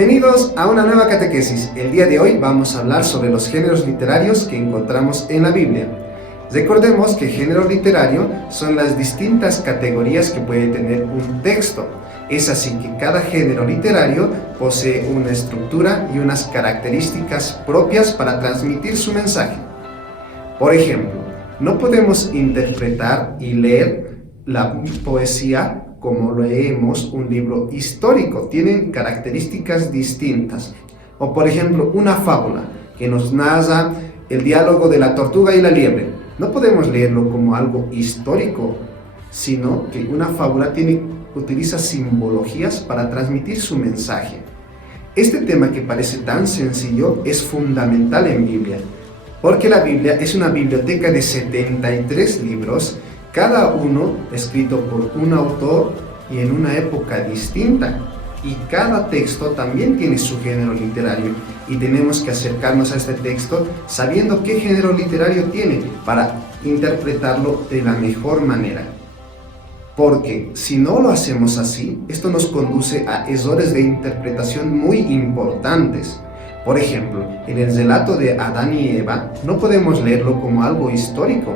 Bienvenidos a una nueva catequesis. El día de hoy vamos a hablar sobre los géneros literarios que encontramos en la Biblia. Recordemos que género literario son las distintas categorías que puede tener un texto. Es así que cada género literario posee una estructura y unas características propias para transmitir su mensaje. Por ejemplo, no podemos interpretar y leer la poesía como leemos un libro histórico. Tienen características distintas. O por ejemplo, una fábula que nos narra el diálogo de la tortuga y la liebre. No podemos leerlo como algo histórico, sino que una fábula utiliza simbologías para transmitir su mensaje. Este tema, que parece tan sencillo, es fundamental en Biblia, porque la Biblia es una biblioteca de 73 libros, cada uno escrito por un autor y en una época distinta. Y cada texto también tiene su género literario, y tenemos que acercarnos a este texto sabiendo qué género literario tiene para interpretarlo de la mejor manera. Porque si no lo hacemos así, esto nos conduce a errores de interpretación muy importantes. Por ejemplo, en el relato de Adán y Eva no podemos leerlo como algo histórico.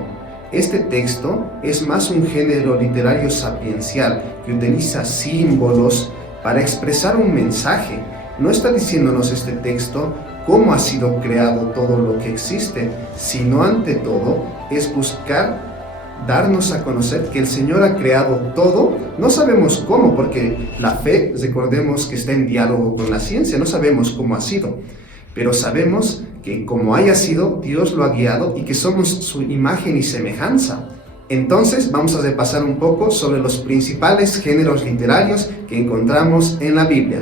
Este texto es más un género literario sapiencial que utiliza símbolos para expresar un mensaje. No está diciéndonos este texto cómo ha sido creado todo lo que existe, sino ante todo es buscar darnos a conocer que el Señor ha creado todo. No sabemos cómo, porque la fe, recordemos que está en diálogo con la ciencia, no sabemos cómo ha sido, pero sabemos que como haya sido, Dios lo ha guiado y que somos su imagen y semejanza. Entonces vamos a repasar un poco sobre los principales géneros literarios que encontramos en la Biblia.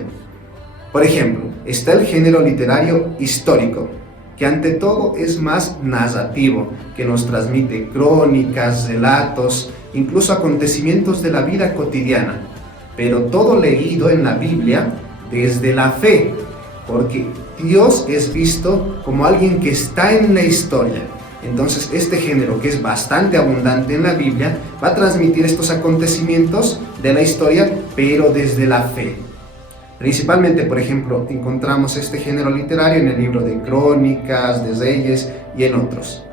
Por ejemplo, está el género literario histórico, que ante todo es más narrativo, que nos transmite crónicas, relatos, incluso acontecimientos de la vida cotidiana, pero todo leído en la Biblia desde la fe, porque Dios es visto como alguien que está en la historia. Entonces este género, que es bastante abundante en la Biblia, va a transmitir estos acontecimientos de la historia, pero desde la fe. Principalmente, por ejemplo, encontramos este género literario en el libro de Crónicas, de Reyes y en otros.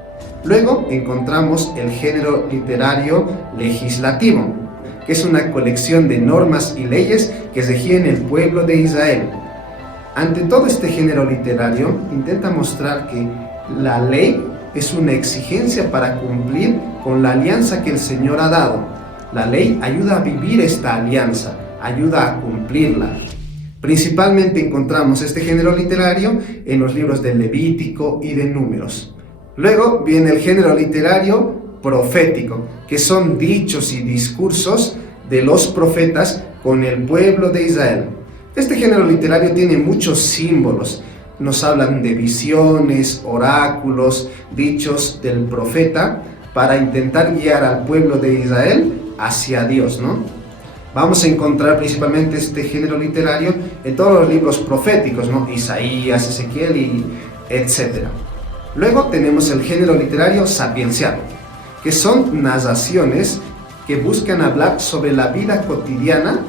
Luego encontramos el género literario legislativo, que es una colección de normas y leyes que regían el pueblo de Israel. Ante todo, este género literario intenta mostrar que la ley es una exigencia para cumplir con la alianza que el Señor ha dado. La ley ayuda a vivir esta alianza, ayuda a cumplirla. Principalmente encontramos este género literario en los libros de Levítico y de Números. Luego viene el género literario profético, que son dichos y discursos de los profetas con el pueblo de Israel. Este género literario tiene muchos símbolos. Nos hablan de visiones, oráculos, dichos del profeta para intentar guiar al pueblo de Israel hacia Dios, ¿no? Vamos a encontrar principalmente este género literario en todos los libros proféticos, ¿no? Isaías, Ezequiel y etc. Luego tenemos el género literario sapiencial, que son narraciones que buscan hablar sobre la vida cotidiana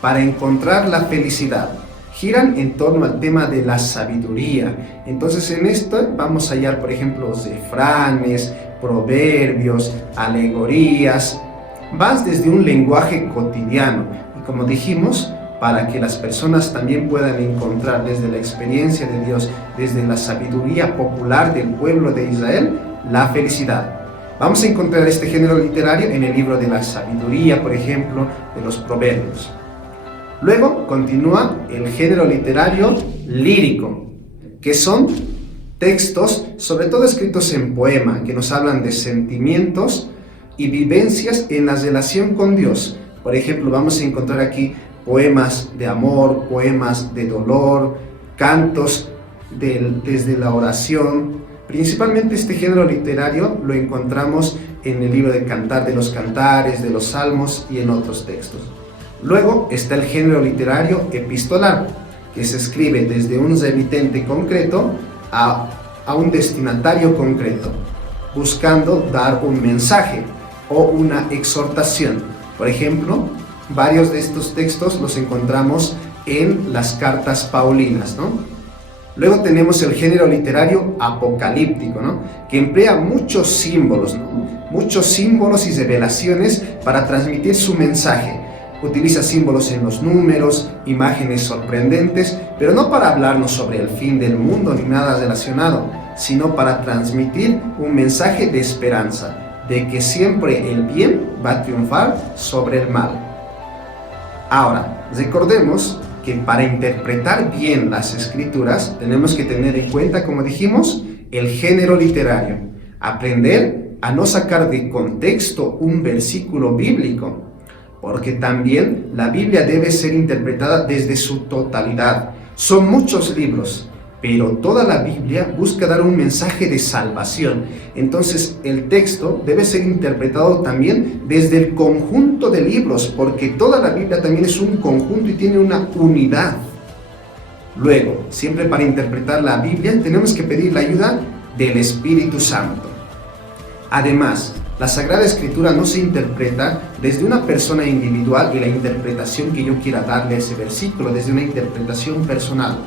para encontrar la felicidad. Giran en torno al tema de la sabiduría. Entonces en esto vamos a hallar, por ejemplo, refranes, proverbios, alegorías. Vas desde un lenguaje cotidiano y, como dijimos, para que las personas también puedan encontrar desde la experiencia de Dios, desde la sabiduría popular del pueblo de Israel, la felicidad. Vamos a encontrar este género literario en el libro de la sabiduría, por ejemplo, de los proverbios. Luego continúa el género literario lírico, que son textos, sobre todo escritos en poema, que nos hablan de sentimientos y vivencias en la relación con Dios. Por ejemplo, vamos a encontrar aquí poemas de amor, poemas de dolor, cantos desde la oración. Principalmente este género literario lo encontramos en el libro de Cantar de los Cantares, de los Salmos y en otros textos. Luego está el género literario epistolar, que se escribe desde un remitente concreto a un destinatario concreto, buscando dar un mensaje o una exhortación. Por ejemplo, varios de estos textos los encontramos en las cartas paulinas, ¿no? Luego tenemos el género literario apocalíptico, ¿no? Que emplea muchos símbolos, ¿no? Muchos símbolos y revelaciones para transmitir su mensaje. Utiliza símbolos en los números, imágenes sorprendentes, pero no para hablarnos sobre el fin del mundo ni nada relacionado, sino para transmitir un mensaje de esperanza, de que siempre el bien va a triunfar sobre el mal. Ahora, recordemos que para interpretar bien las escrituras tenemos que tener en cuenta, como dijimos, el género literario. Aprender a no sacar de contexto un versículo bíblico, porque también la Biblia debe ser interpretada desde su totalidad. Son muchos libros, pero toda la Biblia busca dar un mensaje de salvación. Entonces el texto debe ser interpretado también desde el conjunto de libros, porque toda la Biblia también es un conjunto y tiene una unidad. Luego, siempre para interpretar la Biblia tenemos que pedir la ayuda del Espíritu Santo. Además, la Sagrada Escritura no se interpreta desde una persona individual y la interpretación que yo quiera darle a ese versículo, desde una interpretación personal.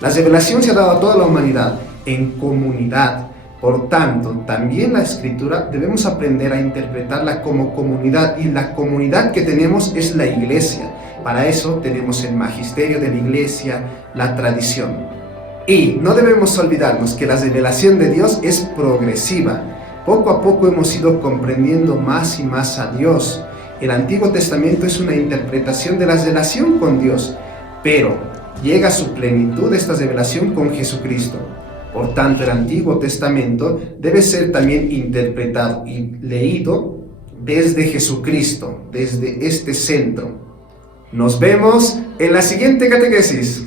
La revelación se ha dado a toda la humanidad en comunidad. Por tanto, también la Escritura debemos aprender a interpretarla como comunidad, y la comunidad que tenemos es la Iglesia. Para eso tenemos el magisterio de la Iglesia, la tradición. Y no debemos olvidarnos que la revelación de Dios es progresiva. Poco a poco hemos ido comprendiendo más y más a Dios. El Antiguo Testamento es una interpretación de la relación con Dios, pero llega a su plenitud esta revelación con Jesucristo. Por tanto, el Antiguo Testamento debe ser también interpretado y leído desde Jesucristo, desde este centro. Nos vemos en la siguiente catequesis.